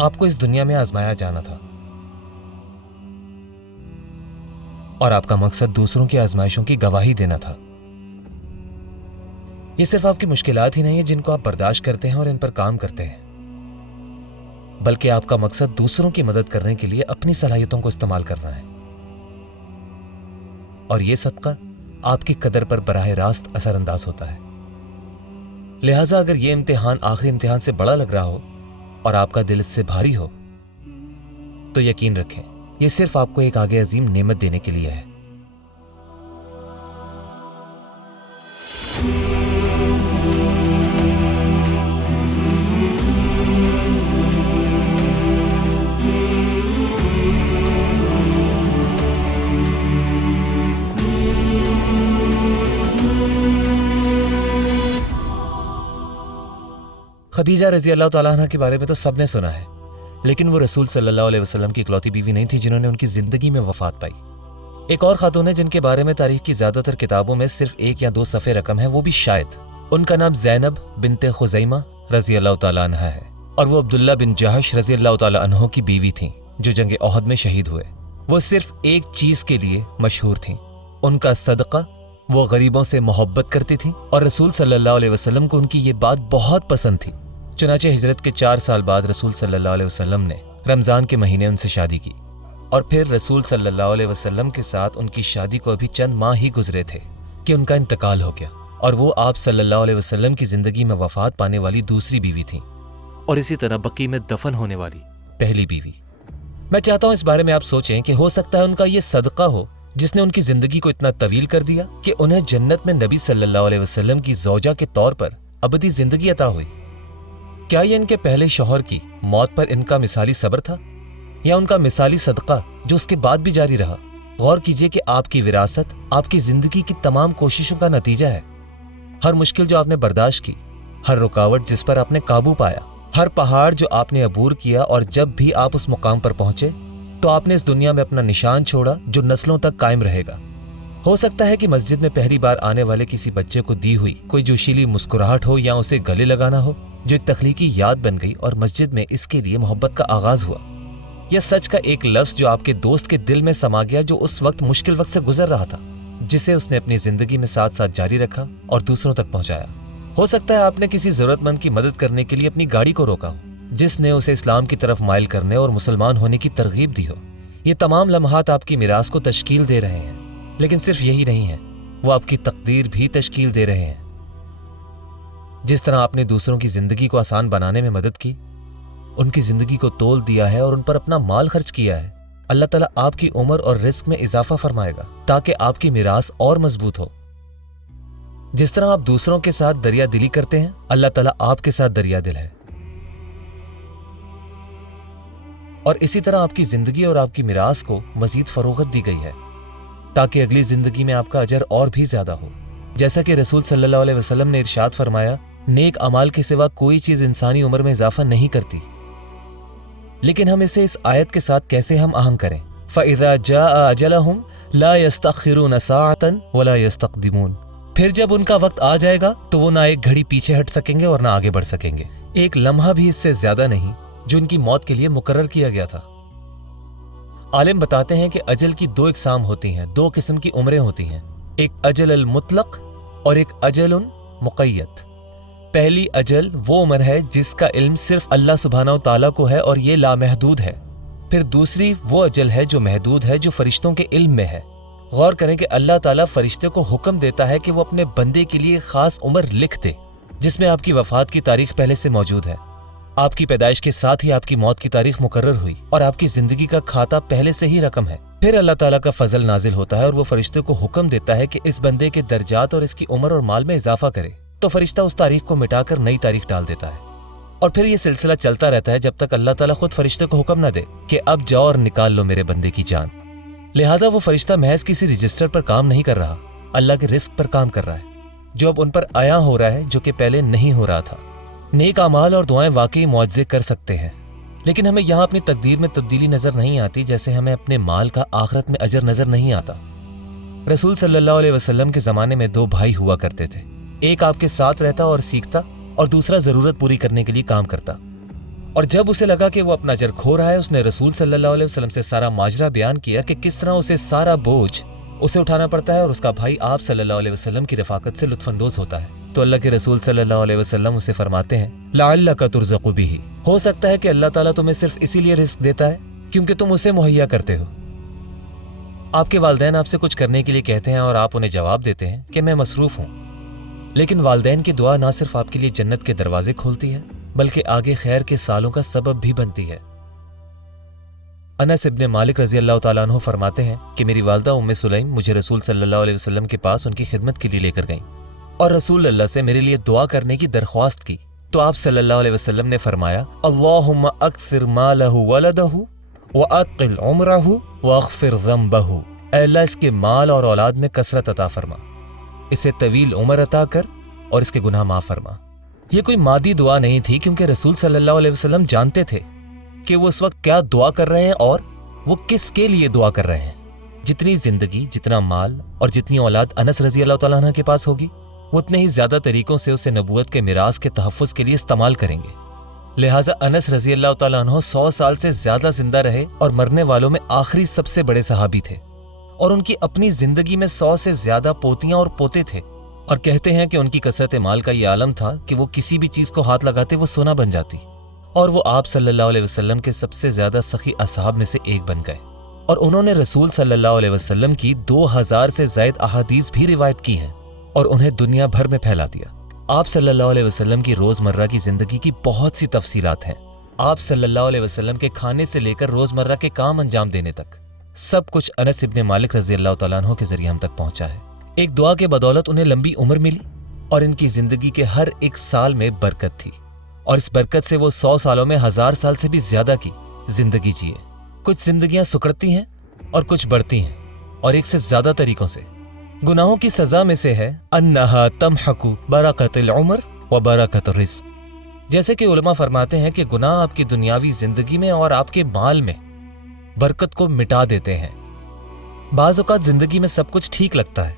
आपको इस दुनिया में आजमाया जाना था और आपका मकसद दूसरों की आजमाइशों की गवाही देना था। ये सिर्फ आपकी मुश्किलात ही नहीं है जिनको आप बर्दाश्त करते हैं और इन पर काम करते हैं, बल्कि आपका मकसद दूसरों की मदद करने के लिए अपनी सलाहियतों को इस्तेमाल करना है। और यह सदका आपकी कदर पर बराह रास्त असरअंदाज होता है। लिहाजा अगर यह इम्तिहान आखिरी इम्तिहान से बड़ा लग रहा हो और आपका दिल इससे भारी हो, तो यकीन रखें यह सिर्फ आपको एक आगे अजीम नेमत देने के लिए है। खदीजा रजी अल्लाह तआला अन्हा के बारे में तो सबने सुना है, लेकिन वो रसूल सल्लल्लाहु अलैहि वसल्लम की इकलौती बीवी नहीं थी जिन्होंने उनकी जिंदगी में वफात पाई। एक और खातून है जिनके बारे में तारीख की ज्यादातर किताबों में सिर्फ 1 या 2 सफ़े रकम है, वो भी शायद। उनका नाम ज़ैनब बिनते खुज़ैमा रजी अल्लाह तआला अन्हा है और वो अब्दुल्ला बिन जहश रजी अल्लाह तआला अन्हु की बीवी थी जो जंग ओहद में शहीद हुए। वो सिर्फ एक चीज के लिए मशहूर थी, उनका सदका। वो गरीबों से मोहब्बत करती थी और रसूल सल्लल्लाहु अलैहि वसल्लम को उनकी ये बात बहुत पसंद थी। चुनाचे हिजरत के 4 साल बाद रसूल सल्लल्लाहु अलैहि वसल्लम ने रमजान के महीने उनसे शादी की और फिर रसूल सल्लल्लाहु अलैहि वसल्लम के साथ उनकी शादी को अभी चंद माह ही गुजरे थे कि उनका इंतकाल हो गया और वो आप सल्लल्लाहु अलैहि वसल्लम की जिंदगी में वफात पाने वाली दूसरी बीवी थी और इसी तरह बकी में दफन होने वाली पहली बीवी। मैं चाहता हूं इस बारे में आप सोचें कि हो सकता है उनका ये सदका हो जिसने उनकी जिंदगी को इतना तवील कर दिया कि उन्हें जन्नत में नबी सल्लल्लाहु अलैहि वसल्लम की ज़ौजा के तौर पर अबदी जिंदगी अता हुई। क्या ये इनके पहले शौहर की मौत पर इनका मिसाली सब्र था या उनका मिसाली सदका जो उसके बाद भी जारी रहा? गौर कीजिए कि आपकी विरासत आपकी जिंदगी की तमाम कोशिशों का नतीजा है। हर मुश्किल जो आपने बर्दाश्त की, हर रुकावट जिस पर आपने काबू पाया, हर पहाड़ जो आपने अबूर किया और जब भी आप उस मुकाम पर पहुंचे तो आपने इस दुनिया में अपना निशान छोड़ा जो नस्लों तक कायम रहेगा। हो सकता है कि मस्जिद में पहली बार आने वाले किसी बच्चे को दी हुई कोई जोशीली मुस्कुराहट हो या उसे गले लगाना हो जो एक तख्लीकी याद बन गई और मस्जिद में इसके लिए मोहब्बत का आगाज हुआ, या सच का एक लफ्ज जो आपके दोस्त के दिल में समा गया जो उस वक्त मुश्किल वक्त से गुजर रहा था, जिसे उसने अपनी जिंदगी में साथ साथ जारी रखा और दूसरों तक पहुंचाया। हो सकता है आपने किसी जरूरतमंद की मदद करने के लिए अपनी गाड़ी को रोका हो जिसने उसे इस्लाम की तरफ माइल करने और मुसलमान होने की तरगीब दी हो। ये तमाम लम्हात आपकी मिरास को तश्कील दे रहे हैं, लेकिन सिर्फ यही नहीं है, वो आपकी तकदीर भी तश्कील दे रहे हैं। जिस तरह आपने दूसरों की जिंदगी को आसान बनाने में मदद की, उनकी जिंदगी को तोल दिया है और उन पर अपना माल खर्च किया है, अल्लाह ताला आपकी उम्र और रिस्क में इजाफा फरमाएगा ताकि आपकी मिरास और मजबूत हो। जिस तरह आप दूसरों के साथ दरिया दिली करते हैं, अल्लाह ताला आपके साथ दरिया दिल है। और इसी तरह आपकी जिंदगी और आपकी मिरास को मजीद फरोगत दी गई है ताकि अगली जिंदगी में आपका अजर और भी ज्यादा हो। जैसा कि रसूल सल्लल्लाहु अलैहि वसल्लम ने इरशाद फरमाया, नेक अमाल के सिवा कोई चीज इंसानी उम्र में इजाफा नहीं करती। लेकिन हम इसे इस आयत के साथ कैसे हम आहंग करें? फ़इज़ा जाअ अजलहुम ला यस्तअखिरून साअतन वला यस्तक़दिमून। फिर जब उनका वक्त आ जाएगा तो वो ना एक घड़ी पीछे हट सकेंगे और ना आगे बढ़ सकेंगे। एक लम्हा भी इससे ज्यादा नहीं जो उनकी मौत के लिए मुकर्रर किया गया था। आलिम बताते हैं कि अजल की 2 इकसाम होती हैं, 2 किस्म की उम्रें होती हैं, एक अजल अल मुतलक और एक अजल मुक़य्यद। पहली अजल वो उम्र है जिसका इल्म सिर्फ अल्लाह सुब्हानहू तआला को है और ये लामहदूद है। फिर दूसरी वो अजल है जो महदूद है, जो फरिश्तों के इल्म में है। गौर करें कि अल्लाह ताला फरिश्ते को हुक्म देता है कि वो अपने बंदे के लिए खास उम्र लिख दे जिसमें आपकी वफात की तारीख पहले से मौजूद है। आपकी पैदाइश के साथ ही आपकी मौत की तारीख मुकर्रर हुई और आपकी जिंदगी का खाता पहले से ही रकम है। फिर अल्लाह ताला का फजल नाजिल होता है और वो फरिश्ते को हुक्म देता है कि इस बंदे के दर्जात और इसकी उम्र और माल में इजाफा करे। तो फरिश्ता उस तारीख को मिटाकर नई तारीख डाल देता है और फिर ये सिलसिला चलता रहता है जब तक अल्लाह ताला खुद फरिश्ते को हुक्म न दे कि अब जाओ और निकाल लो मेरे बंदे की जान। लिहाजा वो फरिश्ता महज किसी रजिस्टर पर काम नहीं कर रहा, अल्लाह के रिस्क पर काम कर रहा है जो अब उन पर आया हो रहा है, जो कि पहले नहीं हो रहा था। नेक अमाल और दुआएं वाकई मुआज्जे कर सकते हैं, लेकिन हमें यहाँ अपनी तकदीर में तब्दीली नजर नहीं आती जैसे हमें अपने माल का आखिरत में अजर नजर नहीं आता। रसूल सल्लल्लाहु अलैहि वसल्लम के जमाने में 2 भाई हुआ करते थे, एक आपके साथ रहता और सीखता और दूसरा जरूरत पूरी करने के लिए काम करता। और जब उसे लगा कि वो अपना अजर खो रहा है, उसने रसूल सल्लल्लाहु अलैहि वसल्लम से सारा माजरा बयान किया कि किस तरह उसे सारा बोझ उसे उठाना पड़ता है और उसका भाई आप सल्लल्लाहु अलैहि वसल्लम की रफाकत से लुत्फानंदोज होता है। तो अल्लाह के रसूल सल्लल्लाहु अलैहि वसल्लम उसे फरमाते हैं, लअल्लका तुरज़क़ु बिही, हो सकता है कि अल्लाह ताला तुम्हें सिर्फ इसीलिए रिस्क देता है क्योंकि तुम उसे मुहैया करते हो। आपके वालिदैन आपसे कुछ करने के लिए कहते हैं और आप उन्हें जवाब देते हैं कि मैं मसरूफ हूं, लेकिन वालिदैन की दुआ ना सिर्फ आपके लिए जन्नत के दरवाजे खोलती है बल्कि आगे खैर के सालों का सबब भी बनती है। अनस इब्ने मालिक रजी अल्लाह ताला अन्हु फरमाते हैं कि मेरी वालदा उम्मे सुलैम मुझे रसूल सल्लल्लाहु अलैहि वसल्लम के पास उनकी खिदमत के लिए लेकर गईं और रसूल अल्लाह से मेरे लिए दुआ करने की दरख्वास्त की। तो आप सल्लल्लाहु अलैहि वसल्लम ने फरमाया, अल्लाहुम्मा अक्सिर मालहु वलदहु व अत्क़िल उम्रहु व अग़फ़िर ज़ंबहु, ऐ अल्लाह इसके माल और औलाद में कसरत अता फरमा, इसे तवील उम्र अता कर और इसके गुनाह माफ फरमा। ये कोई मादी दुआ नहीं थी क्योंकि रसूल सल्लल्लाहु अलैहि वसल्लम जानते थे कि वो उस वक्त क्या दुआ कर रहे हैं और वो किसके लिए दुआ कर रहे हैं। जितनी जिंदगी, जितना माल और जितनी औलाद अनस रजी अल्लाह ताला अन्हु के पास होगी, वो उतने ही ज्यादा तरीकों से उसे नबूवत के मिरास के तहफ़्फ़ुज़ के लिए इस्तेमाल करेंगे। लिहाजा अनस रजी अल्लाह ताला अन्हु 100 साल से ज्यादा जिंदा रहे और मरने वालों में आखिरी सबसे बड़े सहाबी थे और उनकी अपनी जिंदगी में 100 से ज्यादा पोतियां और पोते थे। और कहते हैं कि उनकी कसरत माल का ये आलम था कि वो किसी भी चीज को हाथ लगाते वो सोना बन जाती और वो आप सल्लल्लाहु अलैहि वसल्लम के सबसे ज्यादा सखी असहाब में से एक बन गए। और उन्होंने रसूल सल्लल्लाहु अलैहि वसल्लम की 2000 से ज़ायद अहादीस भी रिवायत की हैं और उन्हें दुनिया भर में फैला दिया। आप सल्लल्लाहु अलैहि वसल्लम की रोजमर्रा की जिंदगी की बहुत सी तफसीलात हैं। आप सल्लल्लाहु अलैहि वसल्लम के खाने से लेकर रोजमर्रा के काम अंजाम देने तक सब कुछ अनस इब्ने मालिक रजी अल्लाह ताला अन्हु के जरिए हम तक पहुंचा है। एक दुआ के बदौलत उन्हें लंबी उम्र मिली और इनकी जिंदगी के हर एक साल में बरकत थी और इस बरकत से वो 100 सालों में 1000 साल से भी ज्यादा की जिंदगी जिए। कुछ जिंदगियां सुकड़ती हैं और कुछ बढ़ती हैं और एक से ज्यादा तरीकों से। गुनाहों की सजा में से है अन्नहा तमहकु बरकतुल उम्र व बरकतुर रिज़्क़। जैसे कि उलमा फरमाते हैं कि गुनाह आपकी दुनियावी जिंदगी में और आपके माल में बरकत को मिटा देते हैं। बाज़ औक़ात जिंदगी में सब कुछ ठीक लगता है,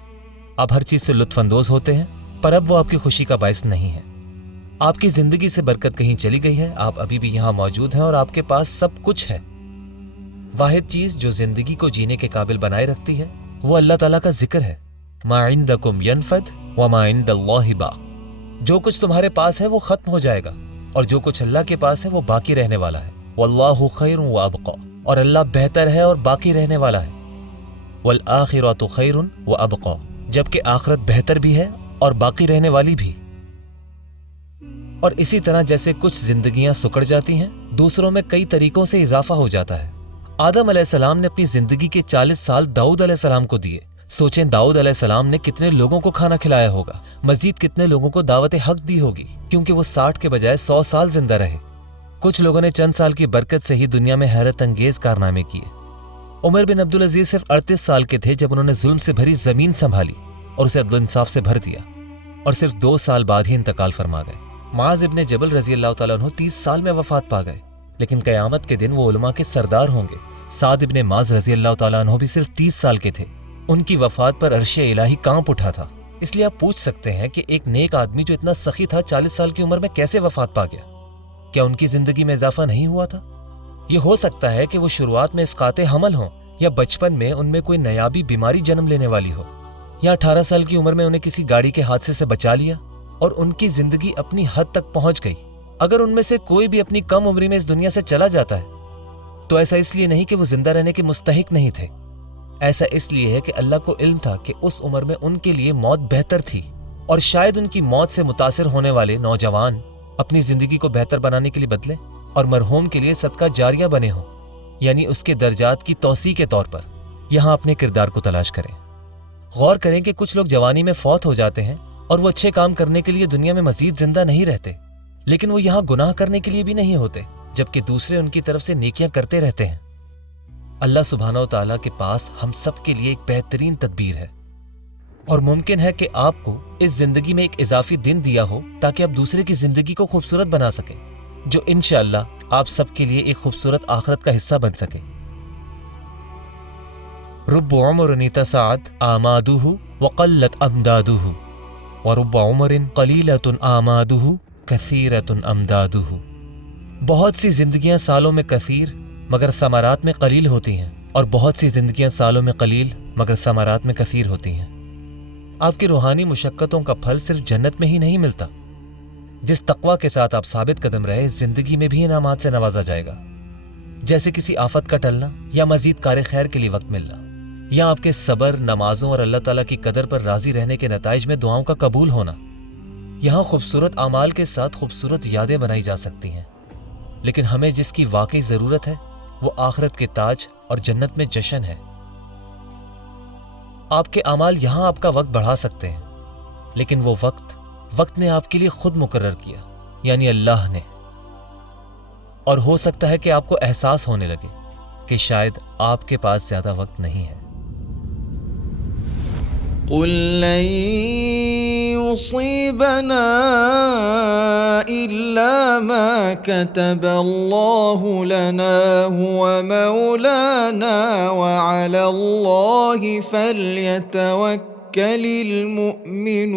आप हर चीज से लुत्फानंदोज होते हैं, पर अब वो आपकी खुशी का बायस नहीं है। आपकी जिंदगी से बरकत कहीं चली गई है, आप अभी भी यहाँ मौजूद हैं और आपके पास सब कुछ है। वाहिद चीज जो जिंदगी को जीने के काबिल बनाए रखती है वो अल्लाह ताला का जिक्र है। मा इंदकुम यनफद व मा इंदल्लाहि बाक़। जो कुछ तुम्हारे पास है वो खत्म हो जाएगा और जो कुछ अल्लाह के पास है वो बाकी रहने वाला है। वल्लाहु खैरुन व अबक़ा, और अल्लाह बेहतर है और बाकी रहने वाला है। वल आखिरतु खैरुन व अबक़ा, जबकि आखिरत बेहतर भी है और बाकी रहने वाली भी। और इसी तरह जैसे कुछ जिंदगियां सुकड़ जाती हैं, दूसरों में कई तरीकों से इजाफा हो जाता है। आदम अलैहिस्सलाम ने अपनी जिंदगी के 40 साल दाऊद अलैहिस्सलाम को दिए। सोचें दाऊद अलैहिस्सलाम ने कितने लोगों को खाना खिलाया होगा, मजीद कितने लोगों को दावत हक दी होगी, क्योंकि वो 60 के बजाय 100 साल जिंदा रहे। कुछ लोगों ने चंद साल की बरकत से ही दुनिया में हैरत अंगेज कारनामे किए। उमर बिन अब्दुल अजीज सिर्फ 38 साल के थे जब उन्होंने जुल्म से भरी जमीन संभाली और उसे अदल इंसाफ से भर दिया और सिर्फ 2 साल बाद ही इंतकाल फरमा गए। माज इब्ने जबल रजी अल्लाह ताला अन्हु 30 साल में वफात पा गए, लेकिन कयामत के दिन वो उलमा के सरदार होंगे। साद इब्ने माज रजी अल्लाह ताला अन्हु भी सिर्फ 30 साल के थे। उनकी वफात पर अर्शे इलाही कांप उठा था। इसलिए आप पूछ सकते हैं कि एक नेक आदमी जो इतना सखी था 40 साल की उम्र में कैसे वफात पा गया? क्या उनकी जिंदगी में इजाफा नहीं हुआ था? ये हो सकता है कि वो शुरुआत में इसकाते हमल हों या बचपन में उनमें कोई नयाबी बीमारी जन्म लेने वाली हो, या 18 साल की उम्र में उन्हें किसी गाड़ी के हादसे से बचा लिया और उनकी जिंदगी अपनी हद तक पहुंच गई। अगर उनमें से कोई भी अपनी कम उम्र में इस दुनिया से चला जाता है तो ऐसा इसलिए नहीं कि वो जिंदा रहने के मुस्तहिक नहीं थे, ऐसा इसलिए है कि अल्लाह को इल्म था कि उस उम्र में उनके लिए मौत बेहतर थी और शायद उनकी मौत से मुतासिर होने वाले नौजवान अपनी जिंदगी को बेहतर बनाने के लिए बदले और मरहूम के लिए सदका जारिया बने हों, यानी उसके दर्जात की तौसी के तौर पर यहाँ अपने किरदार को तलाश करें। गौर करें कि कुछ लोग जवानी में फौत हो जाते हैं और वो अच्छे काम करने के लिए दुनिया में मजीद जिंदा नहीं रहते, लेकिन वो यहाँ गुनाह करने के लिए भी नहीं होते, जबकि दूसरे उनकी तरफ से नेकियां करते रहते हैं। अल्लाह सुब्हानहू व तआला के पास हम सब के लिए एक बेहतरीन तदबीर है और मुमकिन है कि आपको इस जिंदगी में एक इजाफी दिन दिया हो ताकि आप दूसरे की जिंदगी को खूबसूरत बना सकें, जो इंशाअल्लाह आप सब के लिए एक खूबसूरत आखिरत का हिस्सा बन सके। रुब्बु उमरिन तसाअत आमादुहु व क़ल्लत अमदादुहु व रुब्बु उमरिन क़लीलतुन आमादुहु कसीरतुन अमदादुहु। بہت سی زندگیاں سالوں میں کثیر مگر ثمرات میں قلیل ہوتی ہیں، اور بہت سی زندگیاں سالوں میں قلیل مگر ثمرات میں کثیر ہوتی ہیں۔ آپ کی روحانی مشقتوں کا پھل صرف جنت میں ہی نہیں ملتا۔ جس تقوی کے ساتھ آپ ثابت قدم رہے، زندگی میں بھی انعامات سے نوازا جائے گا، جیسے کسی آفت کا ٹلنا یا مزید کار خیر کے لیے وقت ملنا، یا آپ کے صبر، نمازوں اور اللہ تعالیٰ کی قدر پر راضی رہنے کے نتائج میں دعاؤں کا قبول ہونا۔ یہاں خوبصورت اعمال کے ساتھ خوبصورت یادیں بنائی جا سکتی ہیں، لیکن ہمیں جس کی واقعی ضرورت ہے وہ آخرت کے تاج اور جنت میں جشن ہے۔ آپ کے اعمال یہاں آپ کا وقت بڑھا سکتے ہیں، لیکن وہ وقت نے آپ کے لیے خود مقرر کیا، یعنی اللہ نے۔ اور ہو سکتا ہے کہ آپ کو احساس ہونے لگے کہ شاید آپ کے پاس زیادہ وقت نہیں ہے۔ قل لن يصيبنا إلا ما كتب الله لنا هو مولانا وعلى الله فليتوكل المؤمنون۔